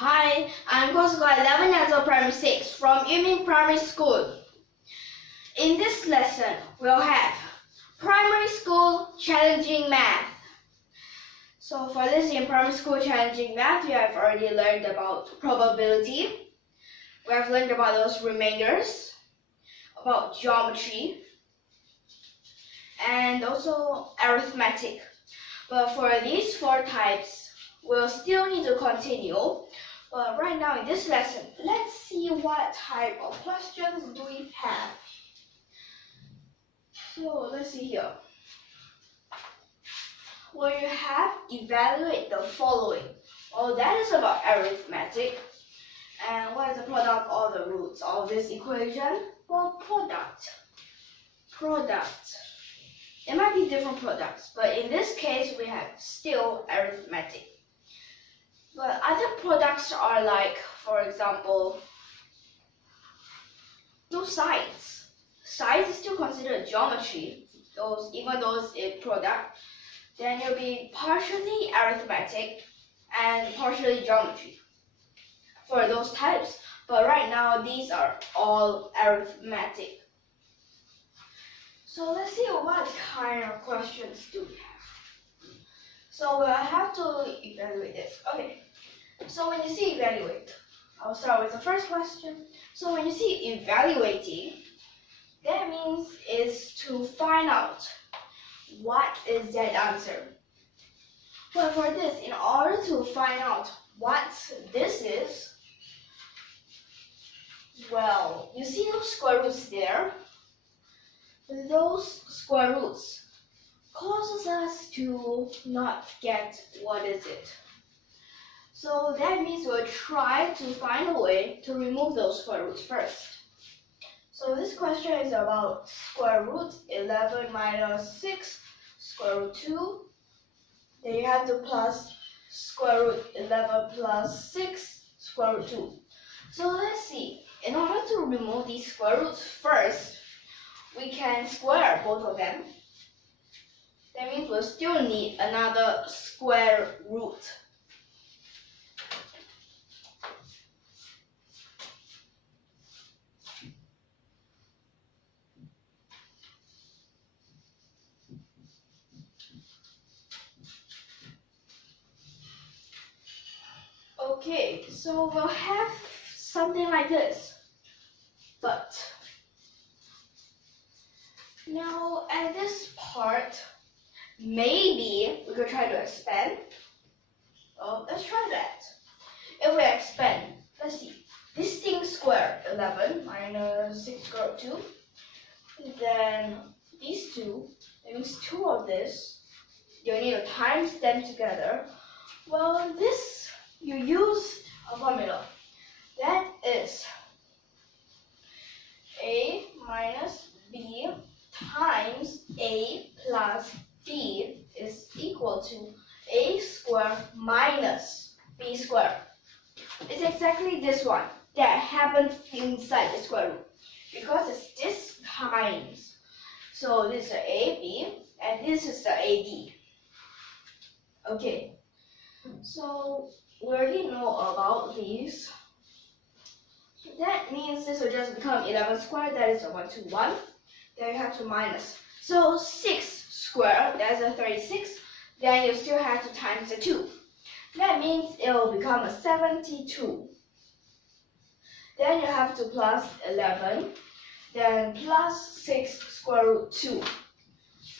Hi, I'm course 11 years of Primary 6 from YUMIN Primary School. In this lesson, we'll have Primary School Challenging Math. So for this in Primary School Challenging Math, we have already learned about probability. We have learned about those remainders, about geometry, and also arithmetic. But for these four types, we'll still need to continue. But right now in this lesson, let's see what type of questions do we have. So let's see here. Well, you have evaluate the following. Well, that is about arithmetic. And what is the product of all the roots of this equation? Well, product. It might be different products, but in this case, we have still arithmetic. But other products are like, for example, those sides. Sides is still considered geometry, even though it's a product. Then it'll be partially arithmetic and partially geometry for those types. But right now, these are all arithmetic. So let's see what kind of questions do we have. So we'll have to evaluate this. Okay, so when you see evaluate, I'll start with the first question. So when you see evaluating, that means is to find out what is that answer. But for this, in order to find out what this is, well, you see those square roots there? Those square roots causes us to not get what is it. So that means we'll try to find a way to remove those square roots first. So this question is about square root 11 minus 6 square root 2. Then you have to plus square root 11 plus 6 square root 2. So let's see. In order to remove these square roots first, we can square both of them. That means we'll still need another square root. Okay, so we'll have something like this. But now at this part, maybe we could try to expand. Oh, let's try that. If we expand, let's see. This thing square 11 minus 6 square root 2. Then these two, that means 2 of this. You need to times them together. Well, this you use a formula. That is A minus B times A plus B is equal to A squared minus B squared. It's exactly this one that happens inside the square root because it's this times. So this is the AB and this is the AB. Okay, so we already know about these. That means this will just become 11 squared, that is a 121. Then you have to minus. So 6 squared, that's a 36. Then you still have to times the 2. That means it will become a 72. Then you have to plus 11. Then plus 6 square root 2.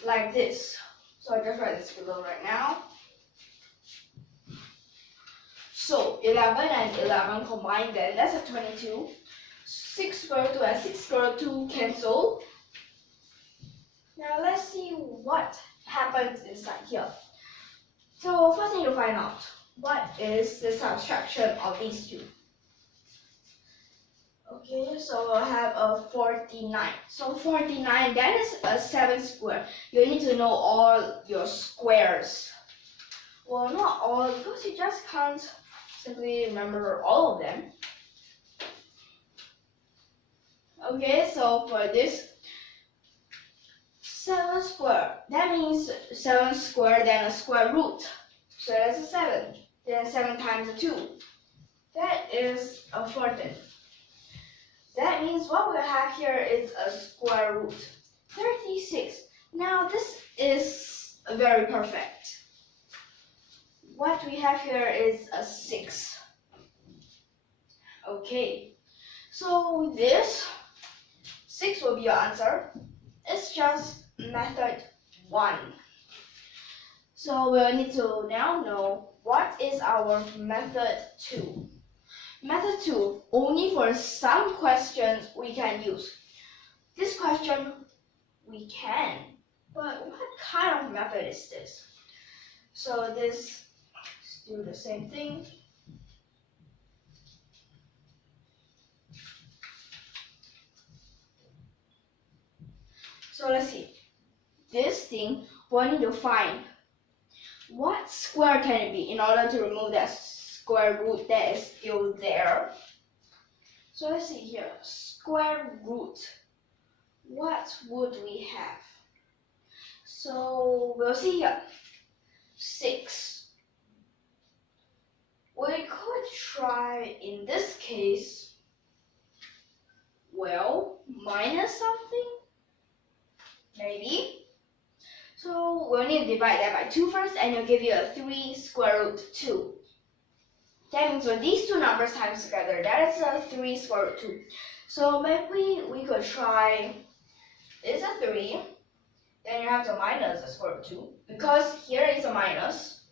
Like this. So I just write this below right now. So 11 and 11 combined, then that's a 22. 6 square root 2 and 6 square root 2 cancel. Now let's see what happens inside here. So first thing to find out, what is the subtraction of these two? Okay, so we'll have a 49. So 49, that is a 7 square. You need to know all your squares. Well, not all, because you just can't simply remember all of them. Okay, so for this 7 square, that means 7 square then a square root. So that's a 7. Then 7 times a 2. That is a 14. That means what we have here is a square root. 36. Now this is very perfect. What we have here is a 6. Okay, so this 6 will be your answer. It's just method 1. So we'll need to now know what is our method 2. Method 2, only for some questions we can use. This question we can, but what kind of method is this? So this, let's do the same thing. So let's see. This thing, we need to find what square can it be in order to remove that square root that is still there. So let's see here. Square root. What would we have? So we'll see here. 6. We could try in this case, well, minus something. Maybe. So we'll need to divide that by 2 first, and it'll give you a 3 square root 2. That means when these two numbers times together, that is a 3 square root 2. So maybe we could try, this is a 3, then you have to minus the square root 2, because here is a minus,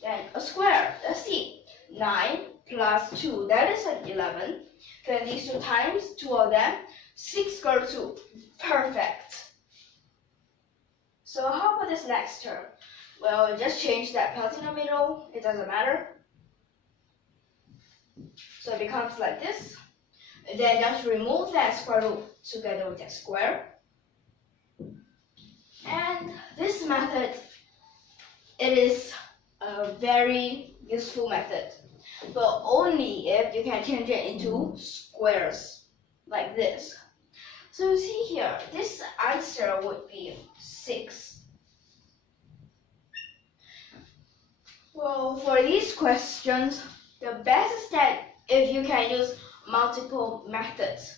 then a square. Let's see, 9 plus 2, that is an 11. Then these two times, 2 of them, 6 square root 2, perfect. So how about this next term? Well, just change that plus in the middle, it doesn't matter. So it becomes like this. Then just remove that square root together with that square. And this method, it is a very useful method, but only if you can change it into squares, like this. So you see here, this answer would be 6. Well, for these questions, the best is that if you can use multiple methods.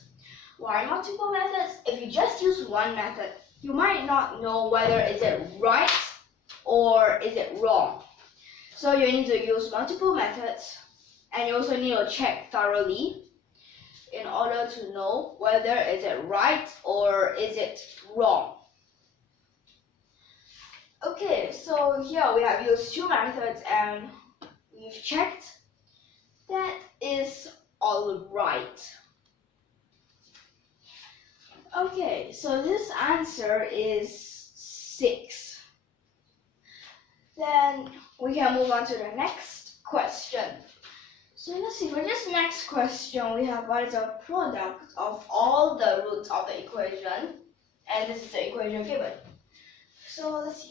Why multiple methods? If you just use one method, you might not know whether is it right or is it wrong. So you need to use multiple methods, and you also need to check thoroughly in order to know whether is it right or is it wrong. Okay, so here we have used 2 methods and we've checked. That is all right. Okay, so this answer is 6. Then we can move on to the next question. So let's see, for this next question, we have what is the product of all the roots of the equation, and this is the equation given. So let's see.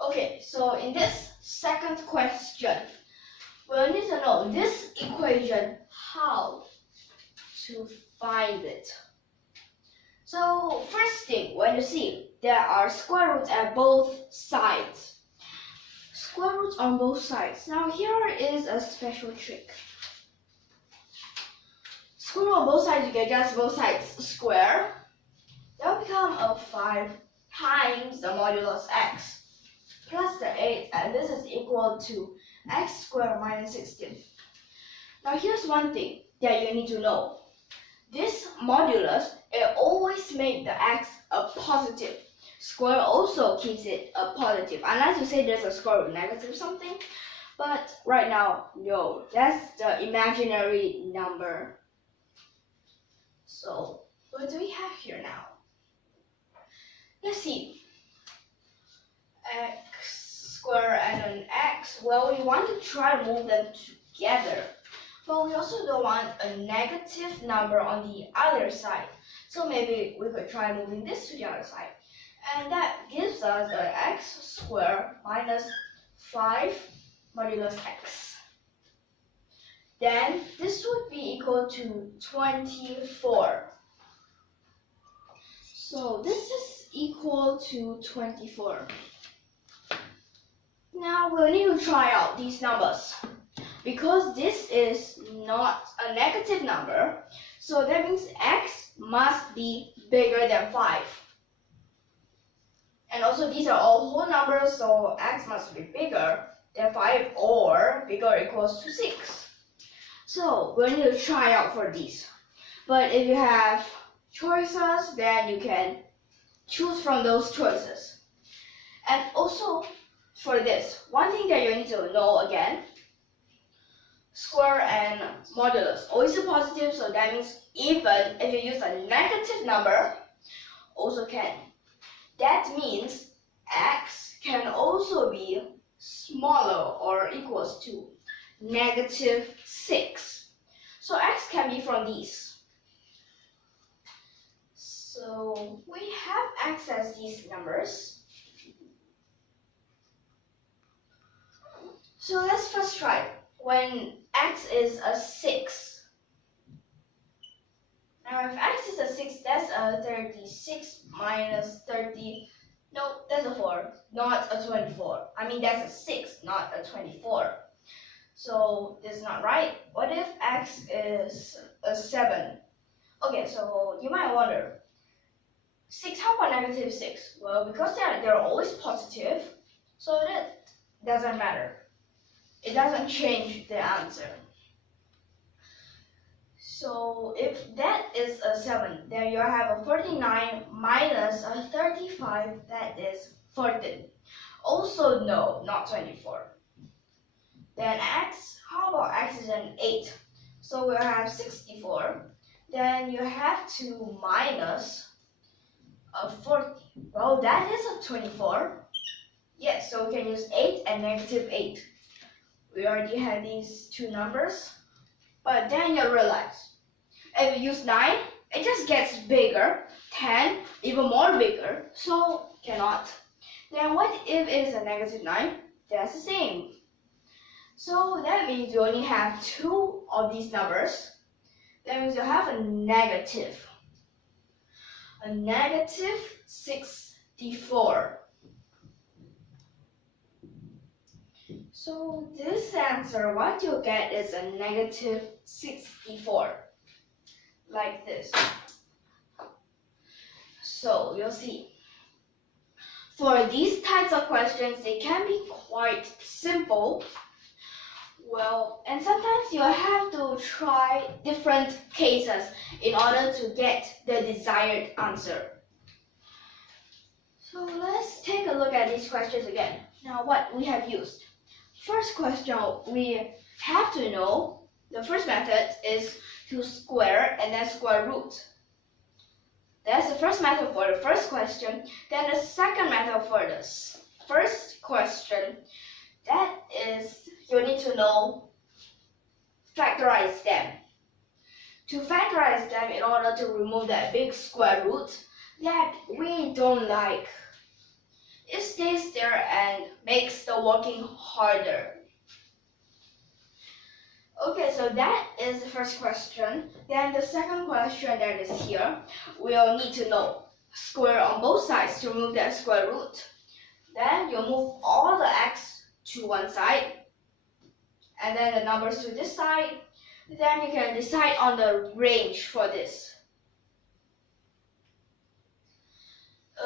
Okay, so in this second question, we'll need to know this equation, how to find it. So first thing, when you see there are square roots at both sides. Square roots on both sides. Now here is a special trick. Square root on both sides, you can just both sides square. That will become a 5 times the modulus x plus the 8, and this is equal to x squared minus 16. Now here's one thing that you need to know. This modulus, it always makes the x a positive. Square also keeps it a positive, unless you say there's a square root negative something. But right now, no, that's the imaginary number. So what do we have here now? Let's see. X squared and an x. Well, we want to try to move them together, but we also don't want a negative number on the other side. So maybe we could try moving this to the other side. And that gives us an x squared minus 5 modulus x. Then this would be equal to 24. So this is equal to 24. Now we'll need to try out these numbers. Because this is not a negative number, so that means x must be bigger than 5. And also these are all whole numbers, so x must be bigger than 5 or bigger or equals to 6. So we'll need to try out for these. But if you have choices, then you can choose from those choices. And also for this, one thing that you need to know again, square and modulus always a positive, so that means even if you use a negative number, also can. That means x can also be smaller or equals to negative 6. So x can be from these. So we have x as these numbers. So let's first try when x is a 6. Now if x is a 6, that's a 36 minus 30. No, that's a 4, not a 24. I mean that's a 6, not a 24. So this is not right. What if x is a 7? Okay, so you might wonder, 6, how about negative 6? Well, because they're always positive, so that doesn't matter. It doesn't change the answer. So if that is a 7, then you have a 49 minus a 35, that is 14. Also no, not 24. Then x, how about x is an 8? So we'll have 64. Then you have to minus a 40. Well, that is a 24. Yes, so we can use 8 and negative 8. We already had these two numbers. But then you realize, if you use 9, it just gets bigger. 10, even more bigger, so cannot. Then what if it is a negative 9? That's the same. So that means you only have 2 of these numbers. That means you have a negative 64. So this answer, what you get is a negative 64, like this. So you'll see, for these types of questions, they can be quite simple. Well, and sometimes you have to try different cases in order to get the desired answer. So let's take a look at these questions again. Now what we have used. First question, we have to know the first method is to square and then square root. That's the first method for the first question. Then the second method for the first question, that is you need to know factorize them. To factorize them in order to remove that big square root that we don't like. It stays there and makes the working harder. Okay, so that is the first question. Then the second question that is here, we'll need to know square on both sides to remove that square root. Then you move all the x to one side, and then the numbers to this side. Then you can decide on the range for this.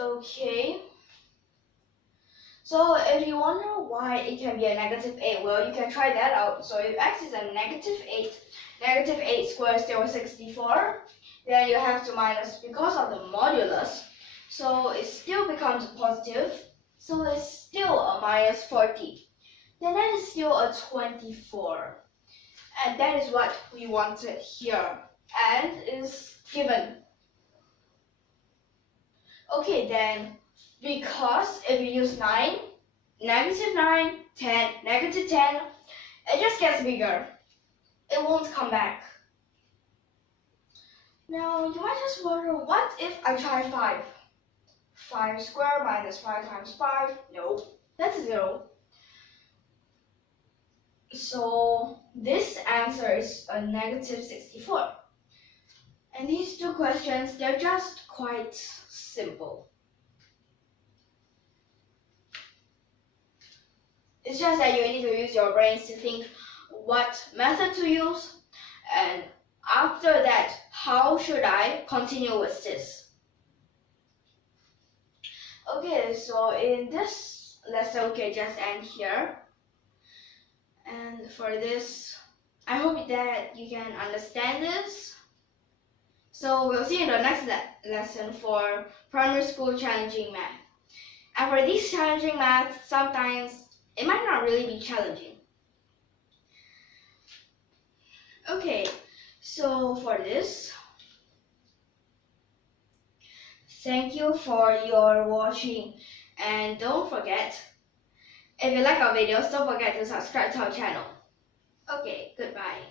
Okay. So if you wonder why it can be a negative 8, well, you can try that out. So if x is a negative 8 squares there was 64, then you have to minus because of the modulus. So it still becomes positive. So it's still a minus 40. Then that is still a 24. And that is what we wanted here. And is given. Okay, then because if you use 9, negative 9, 10, negative 10, it just gets bigger. It won't come back. Now, you might just wonder, what if I try 5? 5 squared minus 5 times 5. No, that's 0. So this answer is a negative 64. And these two questions, they're just quite simple. It's just that you need to use your brains to think what method to use, and after that, how should I continue with this? Okay, so in this lesson, we can just end here. And for this, I hope that you can understand this. So we'll see you in the next lesson for primary school challenging math. And for these challenging math, sometimes it might not really be challenging. Okay, so for this, thank you for your watching, and don't forget, if you like our videos, don't forget to subscribe to our channel. Okay, goodbye.